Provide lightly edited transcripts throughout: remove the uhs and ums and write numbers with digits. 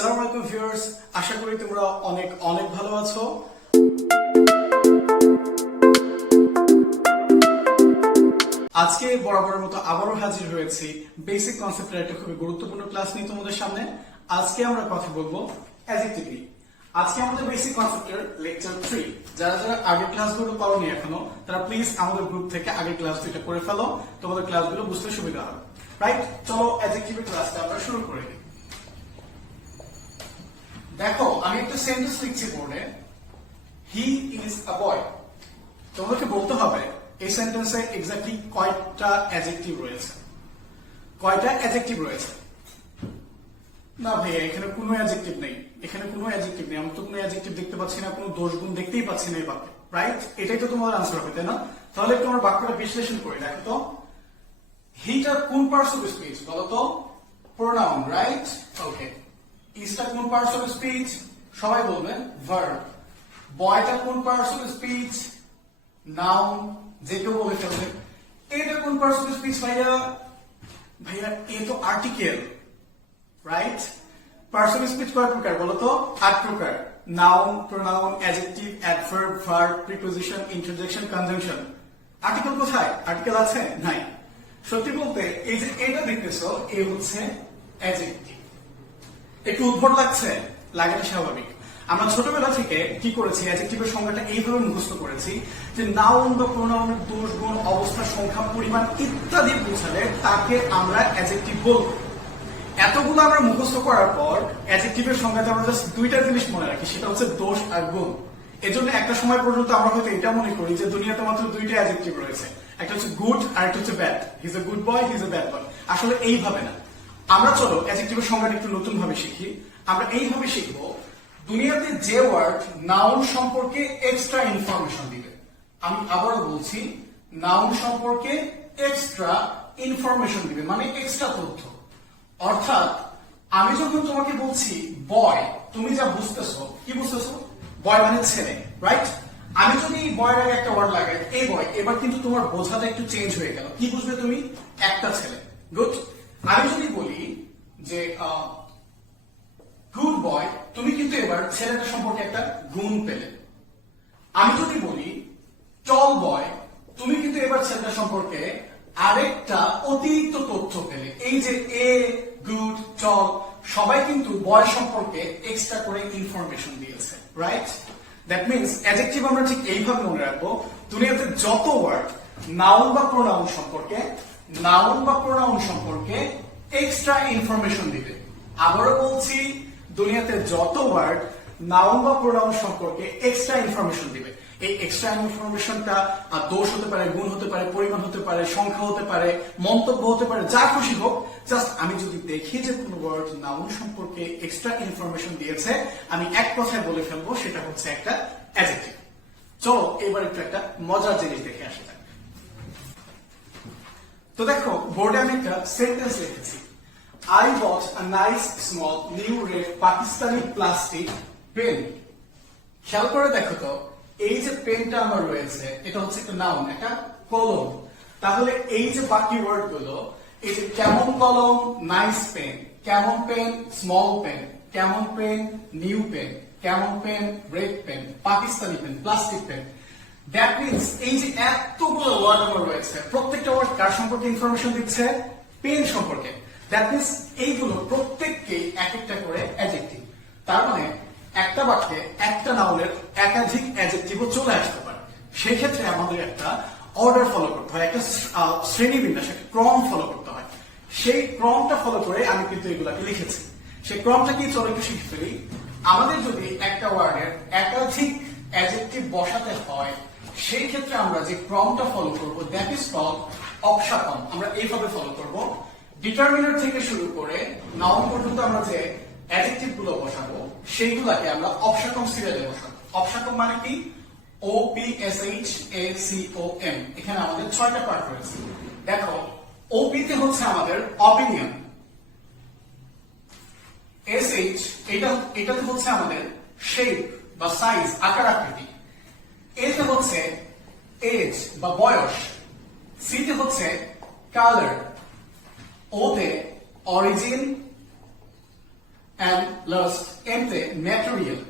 আসসালামু আলাইকুম ভিউয়ার্স, আশা করি তোমরা অনেক অনেক ভালো আছো। আজকে বরাবরের মতো আবারও হাজির হয়েছি বেসিক কনসেপ্টের একটা খুবই গুরুত্বপূর্ণ ক্লাস নিয়ে তোমাদের সামনে। আজকে আমরা কথা বলবো অ্যাডজেক্টিভ নিয়ে। আজকে আমাদের বেসিক কনসেপ্টের লেকচার 3। যারা যারা আগের ক্লাসগুলো পাওনি এখনো, তারা প্লিজ আমাদের গ্রুপ থেকে আগের ক্লাস দুইটা করে ফেলো, তোমাদের ক্লাসগুলো বুঝতে সুবিধা হবে। রাইট, চলো অ্যাডজেক্টিভের ক্লাসটা আমরা শুরু করে দিই। দেখো, আমি একটা সেন্টেন্স লিখছি বোর্ডে, হি ইজ আ বয়। তোমাদেরকে বলতে হবে এই সেন্টেন্সে এক্স্যাক্টলি কয়টা অ্যাডজেক্টিভ রয়েছে। কয়টা অ্যাডজেক্টিভ রয়েছে? না ভাইয়া, এখানে কোনো অ্যাডজেক্টিভ নেই, এখানে কোনো অ্যাডজেক্টিভ নেই, আমি তো কোনো অ্যাডজেক্টিভ দেখতে পাচ্ছি না, কোনো দোষ গুণ দেখতেই পাচ্ছি না এই বাক্যে। রাইট, এটাই তো তোমার আনসার হবে, তাই না? তাহলে একটু আমার বাক্যটা বিশ্লেষণ করে দেখো তো, হিটা কোন পার্টস অফ স্পিচ বলো তো? Pronoun, right? ওকে। ইজটা কোন পার্টস অফ স্পিচ? সবাই বলবেন ভার্ব। বয়টা কোন পার্টস অফ স্পিচ? নাউন, যে কেউ বলে ফেলবে। এটা কোন পার্টস অফ স্পিচ ভাইয়া? ভাইয়া এ তো article, right? Parts of speech কয় প্রকার বলো তো? 8 প্রকার। Noun, pronoun, adjective, adverb, verb, preposition, interjection, conjunction. Article কোথায়? আর্টিকেল আছে? নাই। সত্যি বলতে এই যে এটা দেখতেছো, এ হচ্ছে অ্যাডজেক্টিভ। একটু উদ্ভট লাগছে? লাগে না, স্বাভাবিক। আমরা ছোটবেলা থেকে কি করেছি, অ্যাডজেক্টিভের সংজ্ঞাটা এইভাবে মুখস্থ করেছি যে নাউন বা প্রোনাউনের দোষ, গুণ, অবস্থা, সংখ্যা, পরিমাণ ইত্যাদি বোঝালে তাকে আমরা অ্যাডজেক্টিভ বলবো। এতগুলো আমরা মুখস্থ করার পর অ্যাডজেক্টিভের সংজ্ঞাতে আমরা জাস্ট দুইটা জিনিস মনে রাখি, সেটা হচ্ছে দোষ আর গুণ। এজন্য একটা সময় পর্যন্ত আমরা হয়তো এটা মনে করি যে দুনিয়াতে মাত্র দুইটা অ্যাডজেক্টিভ রয়েছে, একটা হচ্ছে গুড আর একটা হচ্ছে bad. He is a good boy, he is a bad boy. আসলে এইভাবে না। আমরা চলো অ্যাডজেক্টিভের সংজ্ঞাটা একটু নতুন ভাবে শিখি। আমরা এইভাবে শিখবো, দুনিয়াতে যে ওয়ার্ড নাউন সম্পর্কে এক্সট্রা ইনফরমেশন দিবে। আমি আবারও বলছি, নাউন সম্পর্কে এক্সট্রা ইনফরমেশন দিবে, মানে এক্সট্রা তথ্য। অর্থাৎ আমি যখন তোমাকে বলছি বয়, তুমি যা বুঝতেছো, কি বুঝতেছো? বয় মানে ছেলে, রাইট? আমি যদি বয়ের আগে একটা ওয়ার্ড লাগাই, এই বয়, এবার কিন্তু তোমার বোঝাটা একটু চেঞ্জ হয়ে গেল। কি বুঝবে তুমি? একটা ছেলে। গুড। আমি যদি বলি যে গুড বয়, তুমি কিন্তু এবার ছেলেটা সম্পর্কে একটা গুণ পেলে। আমি যদি বলি টল বয়, তুমি কিন্তু এবার ছেলেটা সম্পর্কে আরেকটা অতিরিক্ত তথ্য পেলে। এই যে এ, গুড, টল, সবাই কিন্তু বয় সম্পর্কে এক্সট্রা করে ইনফরমেশন দিয়েছে, রাইট? দ্যাট মিনস অ্যাডজেক্টিভ আমরা ঠিক এইভাবে মনে রাখবো, দুনিয়াতে যত ওয়ার্ড নাউন বা প্রোনাউন সম্পর্কে এক্সট্রা ইনফরমেশন দিবে। আবারও বলছি, দুনিয়াতে যত ওয়ার্ড নাউন বা প্রোনাউন সম্পর্কে এক্সট্রা ইনফরমেশন দিবে। এই এক্সট্রা ইনফরমেশনটা দোষ হতে পারে, গুণ হতে পারে, পরিমাণ হতে পারে, সংখ্যা হতে পারে, মন্তব্য হতে পারে, যা খুশি হোক। জাস্ট আমি যদি দেখি যে কোন ওয়ার্ড নাউন সম্পর্কে এক্সট্রা ইনফরমেশন দিয়েছে, আমি এক কথায় বলে ফেলবো সেটা হচ্ছে একটা অ্যাডজেক্টিভ। চলো এবার একটু একটা মজার জিনিস দেখে আসা যাক। তো দেখো, বোর্ডে আমি একটা সেন্টেন্স লিখেছি, I bought a nice small new red Pakistani plastic pen. খেয়াল করে দেখো তো, এই যে পেনটা আমার রয়েছে, এটা হচ্ছে একটা নাউন, একটা কলম। তাহলে এই যে বাকি ওয়ার্ড গুলো, এই যে কেমন কলম, নাইস পেন, কেমন পেন, স্মল পেন, কেমন পেন, নিউ পেন, কেমন pen, red pen, Pakistani pen, plastic pen. That means এই যে এতগুলো ওয়ার্ড আমার রয়েছে, প্রত্যেকটা ওয়ার্ড কার সম্পর্কে ইনফরমেশন দিচ্ছে? পেন সম্পর্কে। দ্যাট মিনস এইগুলো প্রত্যেককেই এক একটা করে অ্যাডজেক্টিভ। তার মানে একটা বাক্যে একটা নাউনের একাধিক অ্যাডজেক্টিভও চলে আসতে পারে। সেই ক্ষেত্রে আমাদের একটা অর্ডার ফলো করতে হয়, একটা শ্রেণীবিন্যাস, একটা ক্রম ফলো করতে হয়। সেই ক্রমটা ফলো করে আমি কিন্তু এগুলাকে লিখেছি। সেই ক্রমটা কি, চলো একটু শিখে ফেলি। আমাদের যদি একটা ওয়ার্ডের একাধিক অ্যাডজেক্টিভ বসাতে হয়, সেই ক্ষেত্রে আমরা যে ক্রমটা ফলো করবো, দ্যাট ইজ কল্ড অপসাকম। আমরা এইভাবে ফলো করবো, ডিটারমিনার থেকে শুরু করে নাউন পর্যন্ত আমরা যে অ্যাডজেক্টিভ গুলো বসাবো, সেইগুলাকে আমরা অপসাকম সিরিয়ালে বসাবো। অপসাকম মানে কি? OPSHACOM। এখানে আমাদের 6টা পার্ট রয়েছে। দেখো, OP তে হচ্ছে আমাদের অপিনিয়ন, SH এটাতে হচ্ছে আমাদের শেপ বা সাইজ, আকার আকৃতি। এতে হচ্ছে এজ বা বয়স, সি তে হচ্ছে কালার, ওতে অরিজিন, and lust এতে ম্যাটেরিয়াল,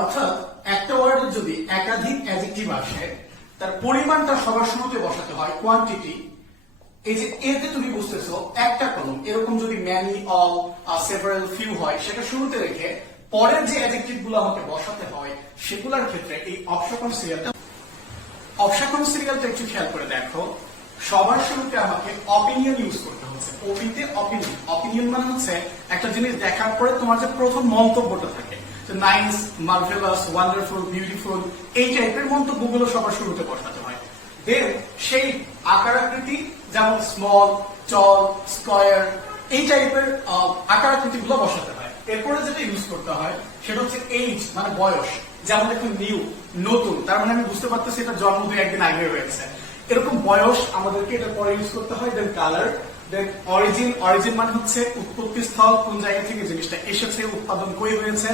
অর্থাৎ একটা ওয়ার্ডের যদি একাধিক অ্যাডজেক্টিভ আসে তার পরিমাণটা সবার শুরুতে বসাতে হয়, কোয়ান্টিটি। এই যে এতে তুমি বুঝতেছো একটা কলম, এরকম যদি ম্যানি, অল, সেভারাল, ফিউ হয় সেটা শুরুতে রেখে পরের যে অ্যাডজেক্টিভ গুলো আমাকে বসাতে হয় সেগুলোর ক্ষেত্রে এই অবসাকন সিরিয়ালটা একটু খেয়াল করে দেখো। সবার শুরুতে আমাকে অপিনিয়ন ইউজ করতে হচ্ছে, ওপিতে অপিনিয়ন। অপিনিয়ন মানে হচ্ছে একটা জিনিস দেখার পরে তোমার যে প্রথম মন্তব্যটা থাকে, নাইস, মার্ভেলাস, ওয়ান্ডারফুল, বিউটিফুল, এই টাইপের মন্তব্যগুলো সবার শুরুতে বসাতে হয়। দেন সেই আকার আকৃতি, যেমন স্মল, টল, স্কয়ার, এই টাইপের আকার আকৃতি গুলো বসাতে হয়। এরপরে যেটা ইউজ করতে হয় সেটা হচ্ছে এইজ, মানে বয়স। যেমন দেখুন নিউ, নতুন, তার মানে আমি বুঝতে পারতেছি এটা জন্ম 2-1 দিন আগে হয়েছে, এরকম বয়স আমাদেরকে এটা পরে ইউজ করতে হয়। দেন কালার, দেন অরিজিন। অরিজিন মানে হচ্ছে উৎপত্তি স্থল, কোন জায়গা থেকে জিনিসটা এসেছে, উৎপাদন কই হয়েছে।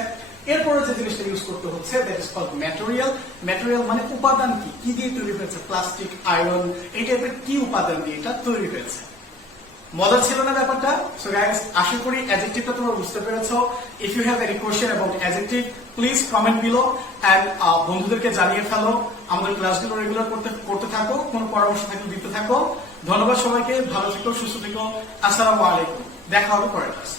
এরপরে যে জিনিসটা ইউজ করতে হচ্ছে that is called material. Material মানে উপাদান কি দিয়ে তৈরি হয়েছে, প্লাস্টিক, আয়রন, এই টাইপের কি উপাদান দিয়ে এটা তৈরি হয়েছে। মজা ছিল না ব্যাপারটা? সো গাইস, আশা করি অ্যাডজেক্টিভটা তোমরা বুঝতে পেরেছো। If you have any question about adjective please comment below and বন্ধুদেরকে জানিয়ে ফেলো। আমাদের ক্লাসগুলো রেগুলার করতে থাকো, কোনো পরামর্শ থাকলে দিতে থাকো। ধন্যবাদ সবাইকে, ভালো থেকো, সুস্থ থেকো। আসসালামু আলাইকুম, দেখা হবে পরের ক্লাসে।